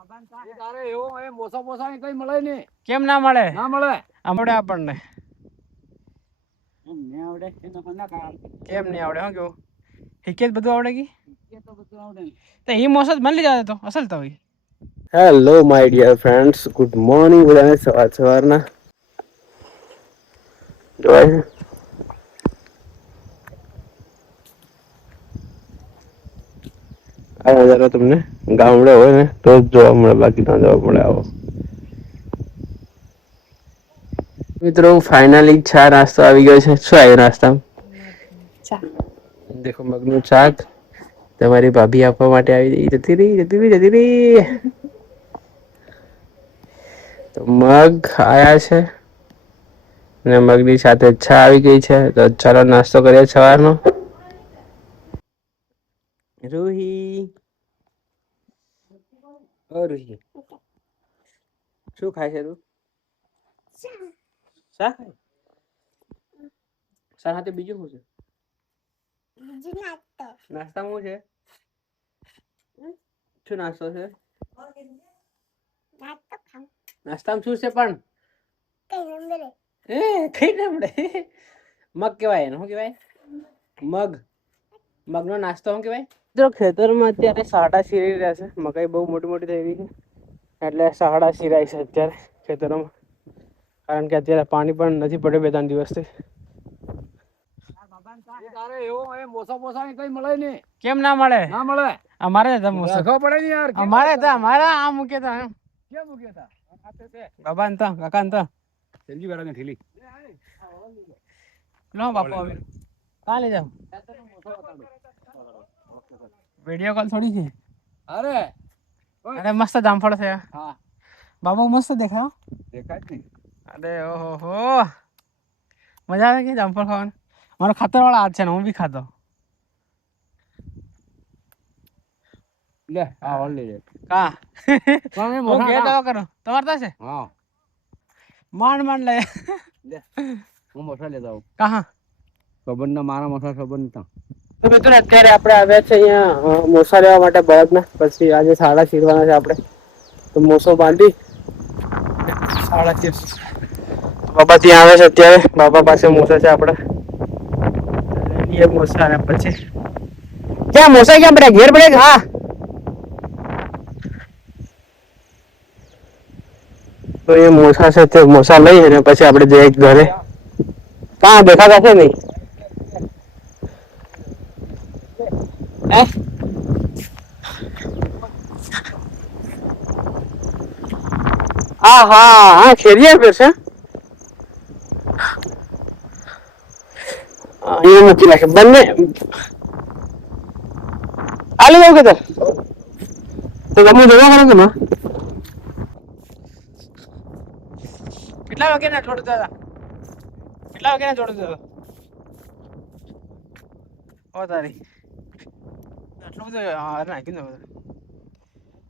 તારે એવું એ મોસા મોસા કઈ મળે ને? કેમ ના મળે? ના મળે. આવડે આપણને. એમ ને આવડે એનો પણ ના કામ. કેમ નહીં આવડે? હું કેવું હિકે બધું આવડે કી? એ તો બધું આવડે. તો એ મોસા જ મળી જાય તો અસલ તો હોય. Hello my dear friends, good morning. બધાને સવારના જોવાય આ નજારો તમને ગામડે હોય ને તો જ જોવા મળે, બાકી ના જોવા મળે. આવો મિત્રો, ફાઇનલી ચા નાસ્તો આવી ગયો છે. શું આવ્યો નાસ્તા? દેખો, મગનું શાક. તમારી ભાભી આપવા માટે આવી જતી રહી. તો મગ આયા છે અને મગની સાથે ચા આવી ગઈ છે. તો ચાલો નાસ્તો કરીએ સવારનો. રૂહી, ઓ રૂહી, શું ખાય છે તું? શા ખાય? શા સાથે બીજું શું છે? નાસ્તામાં શું છે? શું નાસ્તો છે? નાસ્તામાં શું છે પણ? કઈ ના મળે. મગ કેવાય એને. શું કેવાય? મગ. મગનો નાસ્તો શું કેવાય? જો ખેતરમાં અત્યારે સાડા શીરી રહ્યા છે. મકાઈ બહુ મોટી મોટી થઈ રહી છે એટલે સાડા શીરાય છે અત્યારે ખેતરોમાં. કારણ કે અત્યારે પાણી પણ નથી પડ્યું 2-3 દિવસથી. તારે એવું એ મોસા મોસા કઈ મળે ને? કેમ ના મળે? ના મળે. અમારે જ મોસા ખબર પડે ને યાર. અમારે તો અમારા આ મૂકે તો એમ કેમ મૂક્યા હતા? ખાતે છે બાબા ને તો કાકા ને તો જલ્દી વાળાને ઠીલી લો બાપુ આવી કાં લઈ જાવ? વિડિયો કોલ થોડી છે. અરે અરે મસ્ત જામફળ છે. હા બાબુ મસ્ત દેખાય. દેખાય જ અરે ઓહો, મજા આવે કે જામફળ ખાવાની? મારો ખાતર વાળા હાથ છે ને, હું બી ખાતો. લે આ વાળ લઈ લે. કા કોને હું મોસા ઘેર દવા કરો તમારે તો છે? હા માંડ માંડ લે. લે હું મોસા લેતા આવું. કહા ખબર ના મારા મોસા ખબર નતા. તો મિત્રો, અત્યારે આપણે આવ્યા છે અહીંયા મોસા લેવા માટે બળદના. પછી આજે સાડા શીરવાના છે આપણે. તો મોસો બાંધી સાડા શીર. બાબા ત્યાં આવે છે અત્યારે. બાબા પાસે મોસા છે આપડા. લઈએ મોસા અને પછી ક્યાં મોસા ક્યાં પડ્યા? ઘેર પડ્યા? હા, તો એ મોસા છે તે મોસા લઈ અને પછી આપણે જઈએ ઘરે. કાં દેખાતા છે નહીં? હા હા હા, ખેરીએ ફેર છે. એ મૂકી નાખે બંને. આલી જાવ કે તો તમે જોવા કરો કે કેટલા વાગે ના છોડતા હતા? કેટલા વાગે ના છોડતા હતા? ઓ તારી આટલું બધું નાખી દો.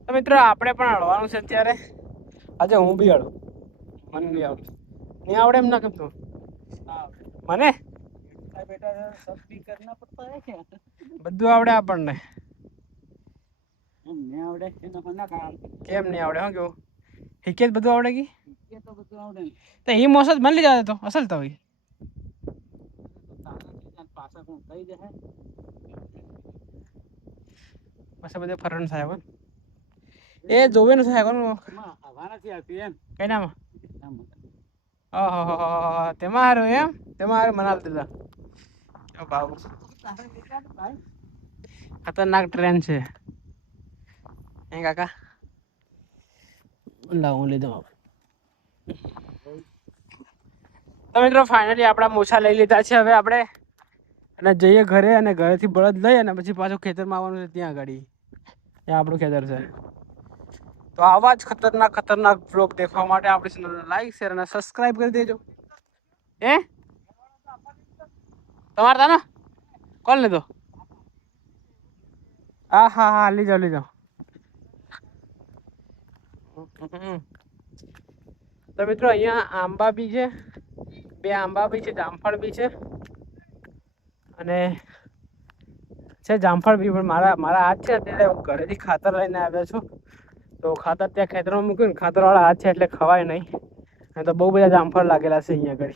તો મિત્રો, આપણે પણ હળવાનું છે અત્યારે. આજે હું બી હળું. મને બી આવડે. નહીં આવડે એમ ના કહેતો મને. બેટા સબ भी करना पड़ता है क्या? બધું આવડે આપણને. એમ ને આવડે એનો પણ ના કામ. કેમ નહીં આવડે? હું કેવું હિકે જ બધું આવડે કી? એ તો બધું આવડે. તો એ મોસા જ મળી જાય તો અસલ તો હોય. પાછા કોણ કઈ દે? બસ બધે ફરણ થાય પણ એ જોવે ને થાય કોણ હવા નથી આવતી એમ. કઈ નામાં ઓહો તેમાં હારું એમ. તેમાં હારું મનાવતા હતા. બાબુ ખતરનાક ટ્રેન છે એ કાકા. લાવ હું લઈ દઉં. તો મિત્રો, ફાઇનલી આપણા મોછા લઈ લીધા છે. હવે આપણે અને જઈએ ઘરે અને ઘરેથી બળદ લઈ અને પછી પાછું ખેતરમાં આવવાનું છે. ત્યાં ગાડી એ આપણું ખેતર છે. તો આવા જ ખતરનાક બ્લોગ દેખવા માટે આપણી ચેનલને લાઈક, શેર અને સબસ્ક્રાઇબ કરી દેજો. તમારે તા ને કોણ લીધો? હા લઈ જાઓ. તો મિત્રો, અહીંયા આંબા બી છે. 2 આંબા બી છે, જામફળ બી છે અને છે જામફળ બી. પણ મારા હાથ છે અત્યારે હું ઘરેથી ખાતર લઈને આવ્યો છું. તો ખાતર ત્યાં ખેતરમાં મૂક્યું ને ખાતરવાળા હાથ છે એટલે ખવાય નહીં. અને તો બહુ બધા જામફળ લાગેલા છે અહીંયા આગળ.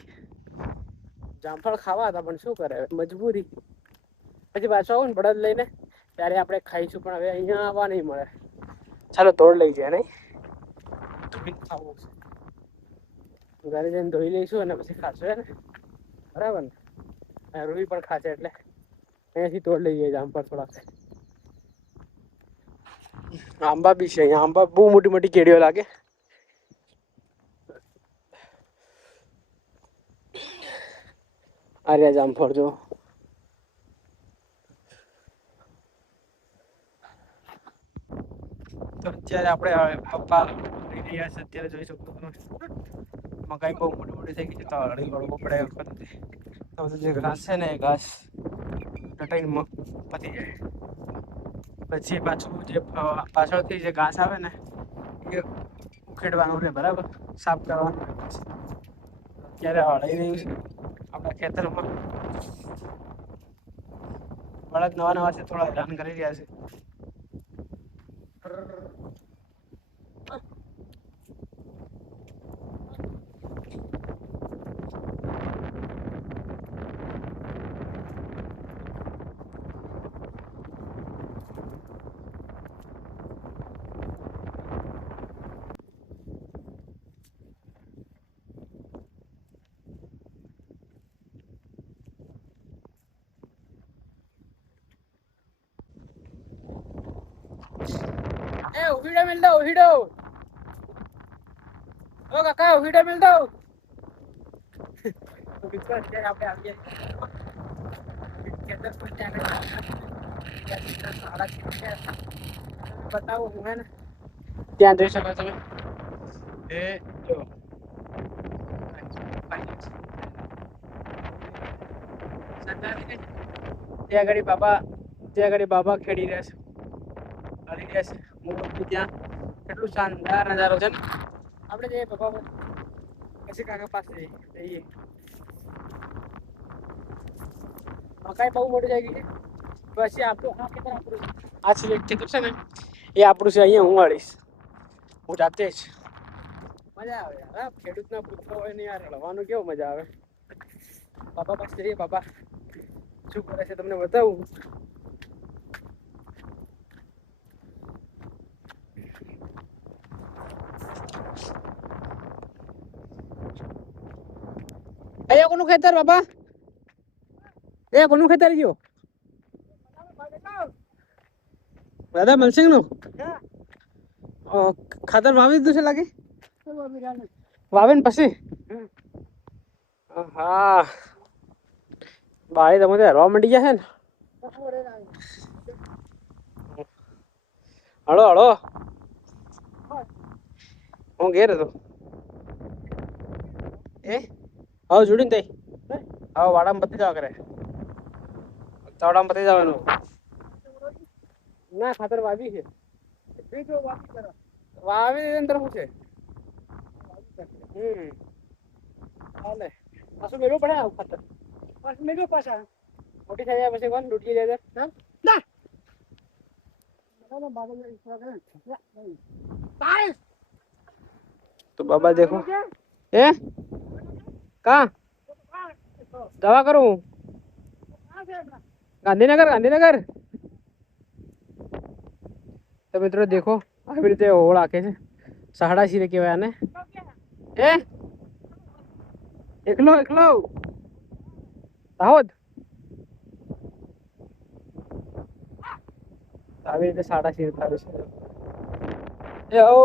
જામફળ ખાવા હતા પણ શું કરે મજબૂરી. પછી પાછો આવું ને બળદ લઈને ત્યારે આપણે ખાઈશું, પણ હવે અહીંયા આવવા નહીં મળે. ચાલો તોડ લઈ જાય નહીં, ધોઈને ખાવું છે. ઘરે જઈને ધોઈ લઈશું અને પછી ખાશું હે ને, બરાબર ને? રૂહી પણ ખાશે એટલે અહીંયાથી તોડ લઈ જાય જામફળ થોડાક. આંબા બી છે અહીંયા, આંબા બહુ મોટી મોટી કેડીઓ લાગે. આ રહ્યા જામફળ જો. તો અત્યારે આપણે પપ્પા રહી રહ્યા છે, અત્યારે જોઈ શકો તમે મકાઈ બહુ મોટી મોટી થઈ ગઈ છે, તો હળી વળવું પડે વખતે. તો બધું જે ઘાસ છે ને એ ઘાસ ટટાઈને પતી જાય. પછી પાછું જે પાછળથી જે ઘાસ આવે ને એ ઉખેડવાનું રહે, બરાબર, સાફ કરવાનું. અત્યારે હળી રહ્યું છે આપણા ખેતરમાં. બળદ નવા નવા છે, થોડા હેરાન કરી રહ્યા છે. ઉહીડો મિલ દો, ઉહીડો. ઓ કાકા ઉહીડો મિલ દો. તો મિત્રો અત્યારે આપણે આવીએ ખેતર પર. બતાવું હું હે ને, ત્યાં જોઈ શકો તમે. એ જો ત્યાં આગળ બાબા ખેડી રહ્યા છે, હળી રહ્યા છે. ત્યાં કેટલું શાનદાર નજારો છે ને. આપણે જઈએ બાબા પછી કાકા પાસે જઈએ. મકાઈ બહુ મોટી થઈ ગઈ છે. પછી આપણું આ ખેતર આપણું, આ સિલેક્ટ ખેતર છે ને એ આપણું છે. અહીંયા હું વાળીશ, હું જાતે જ. મજા આવે યાર, ખેડૂતના પુત્ર હોય ને યાર, રળવાનું કેવું મજા આવે. બાબા પાસે જઈએ. બાબા શું કરે છે તમને બતાવું. અહીંયા કોનું ખેતર બાબા? એ કોનું ખેતર ગયો? દાદા મલસિંગ નું ખાતર વાવી દીધું છે લાગે. વાવે ને પછી હા બાળી તમે હરવા માંડી ગયા છે ને. હળો હળો હું ઘેર હતો. એ હવે જોડીને તઈ હવે વાડામાં પતી જવા કરે. વાડામાં પતી જવાનું. ના ખાતર વાવી છે. વાવી અંદર શું છે? ચાલે પાછું મેળવું પડે આવું ખાતર. પાછું મેળવું પાછા મોટી થઈ જાય પછી કોણ લૂટી જાય. તો બાબા દેખો એ કા દવા કરું ગાંધીનગર. તો મિત્રો દેખો આવી રીતે હોળ આખે છે. સાડા શીરે કહેવાય આને. એ એકલો દાહોદ. આવી રીતે સાડા શીર થાય છે. એ ઓ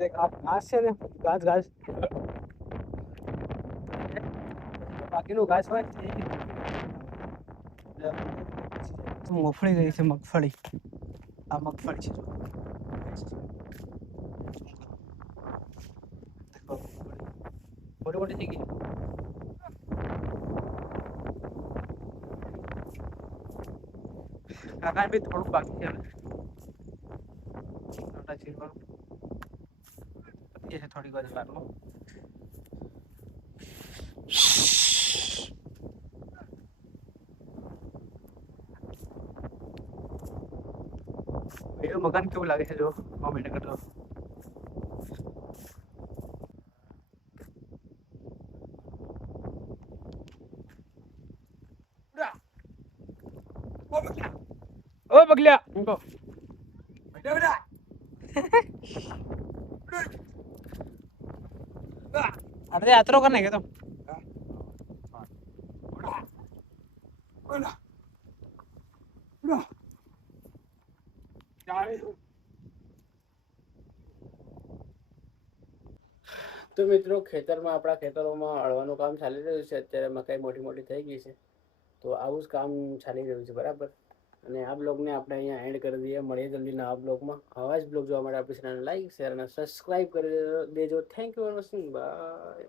દેખ આ ઘાસ છે ને, ઘાસ બાકીનું ઘાસ હોય. મગફળી ગઈ છે, મગફળી. આ મગફળી છે મોટી થઈ ગઈ. કાકા બી થોડું બાકી છે. થોડી વાર વારમાં મકાન કેવું લાગે છે જો કોમેન્ટ કરજો. ઓ બગલ્યા ઊંઘો. અરે યાત્રો કર નાખે તો તો મિત્રો ખેતરમાં આપણા ખેતરોમાં અળવાનું કામ ચાલી રહ્યું છે અત્યારે મકાઈ મોટી મોટી થઈ ગઈ છે તો આવું જ કામ ચાલી રહ્યું છે બરાબર અને આ બ્લોગને આપણે અહીંયા એન્ડ કરી દઈએ મળીએ જલ્દી નવા બ્લોગમાં આવા જ બ્લોગ જોવા માટે આપણી ચેનલને લાઈક શેર અને સબસ્ક્રાઈબ કરી દેજો thank you for watching bye